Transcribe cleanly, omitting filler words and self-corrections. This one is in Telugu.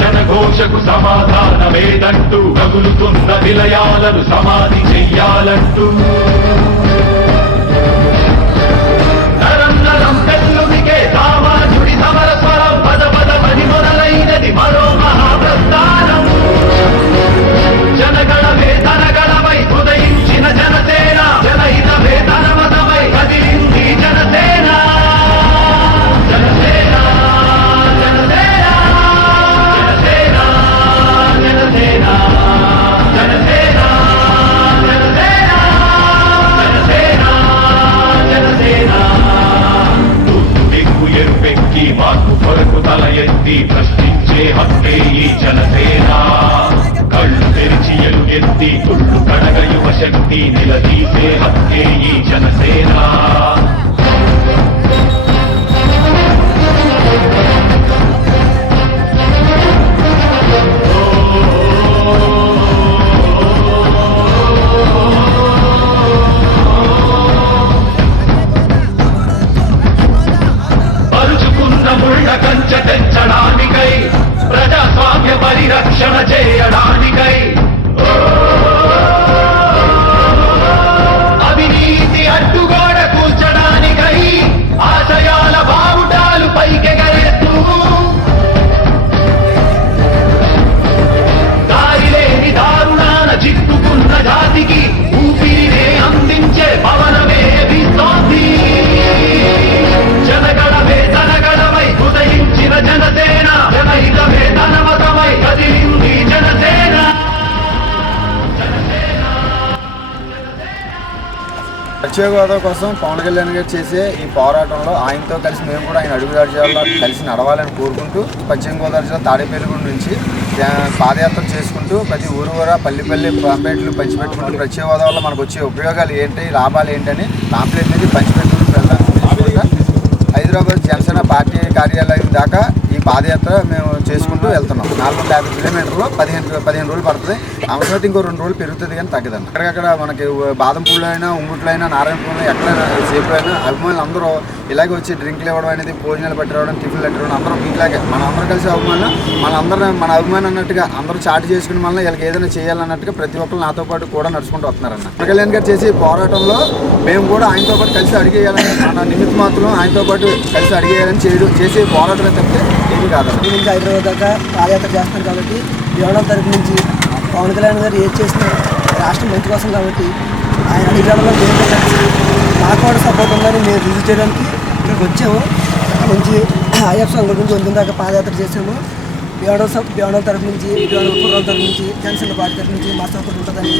జనఘోషకు సమాధానమేదంటూ తగులుతున్న విలయాలను సమాధి చెయ్యాలంటూ నరం నరం పెళ్ళునికే సామాన్యుడి సమర స్వరం పద పదమని మొదలైనది మరో మహాప్రస్థానం. జనగణమే తనగణమై ఉదయించిన జనసేన, జనహితమే తన మతమై కదిలింది జనసేన. జనసేన జనసేన జనసేన జనసేన జనసేన జనసేన జనసేన జనసేన. తూర్పు దిక్కు ఎరుపెక్కి మార్పు కొరకు తల ఎత్తి ప్రశ్నించే హక్కే ఈ జనసేన. కళ్ళు తెరిచి ఎలుగెత్తి తుళ్ళు కడగ యువ శక్తి నిలదీసే హక్కే ఈ జనసేన. పరుచుకున్న ముళ్ళ కంచె తెచ్చడానికై, ప్రజాస్వామ్య పరిరక్షణ చేయడానికై, అవినీతి అడ్డుగోడ కూల్చడానికై, ఆశయాల బావుటాలు పైకెగరేస్తూ దారిలేని దారుణాన చిక్కుకున్న జాతికి ఊపిరినే అందించే పవనమే వీస్తోంది. జనగణమే తనగణమై ఉదయించిన జనసేన, జనహితమే తన మతమై కదిలింది జనసేన. పశ్చిమ గోదావరి కోసం పవన్ కళ్యాణ్ గారు చేసే ఈ పోరాటంలో ఆయనతో కలిసి మేము కూడా ఆయన అడుగుదాడులో కలిసి నడవాలని కోరుకుంటూ పశ్చిమ గోదావరి జిల్లా తాడేపల్లిగూడెం నుంచి పాదయాత్ర చేసుకుంటూ ప్రతి ఊరు పల్లి పాంప్లెట్లు పంచిపెట్టుకుంటూ పశ్చిమ గోదావరిలో మనకు వచ్చే ఉపయోగాలు ఏంటి, లాభాలు ఏంటని పాంప్లెట్ అనేది పంచిపెట్టుకుంటూ వెళ్ళడానికి హైదరాబాద్ జనసేన పార్టీ కార్యాలయం దాకా ఈ పాదయాత్ర మేము చేసుకుంటూ వెళ్తున్నాం. 450 కిలోమీటర్లు 15 రోజులు పడుతుంది. అవసరం ఇంకో 2 రోజులు పెరుగుతుంది కానీ తగ్గదండి. అక్కడక్కడ మనకి బాదంపూడిలో అయినా, ఉంగుట్లో అయినా, నారాయణపూర్లో ఎక్కడైనా సేపులో అయినా అభిమానులు అందరూ ఇలాగే వచ్చి డ్రింక్లు ఇవ్వడం అనేది, భోజనాలు పట్టి రావడం, టిఫిన్లు పట్టి అందరూ ఇలాగే మన అందరూ కలిసి అభిమానులు మన అభిమానం అన్నట్టుగా అందరూ చాటు చేసుకుని మళ్ళీ వీళ్ళకి ఏదైనా చేయాలన్నట్టుగా ప్రతి ఒక్కరు నాతో పాటు కూడా నడుచుకుంటూ వస్తున్నారన్న. పవన్ కళ్యాణ్ గారు చేసే పోరాటంలో మేము కూడా ఆయనతో పాటు కలిసి అడిగేయాలని, మన నిమిత్త మాత్రం ఆయనతో పాటు కలిసి అడిగేయాలని చేసే పోరాటం తప్పితే ఏది కాదు. ఈ నుంచి హైదరాబాద్ దాకా పాదయాత్ర చేస్తాం కాబట్టి యువన తరపు నుంచి పవన్ కళ్యాణ్ గారు ఏది చేసిన రాష్ట్రం మంచి కోసం కాబట్టి ఆయన అడిగడంలో మేము కలిసి మాకు కూడా సపోర్ట్ ఉందని మేము రుజువు చేయడానికి ఇక్కడికి వచ్చాము. అక్కడ నుంచి ఐఎఫ్ సంఘం నుంచి వంద దాకా పాదయాత్ర చేసాము. యువన తరపు నుంచి, యువన తరపు నుంచి, జనసేన పార్టీ తరపు నుంచి మా సపోర్ట్ ఉంటుందని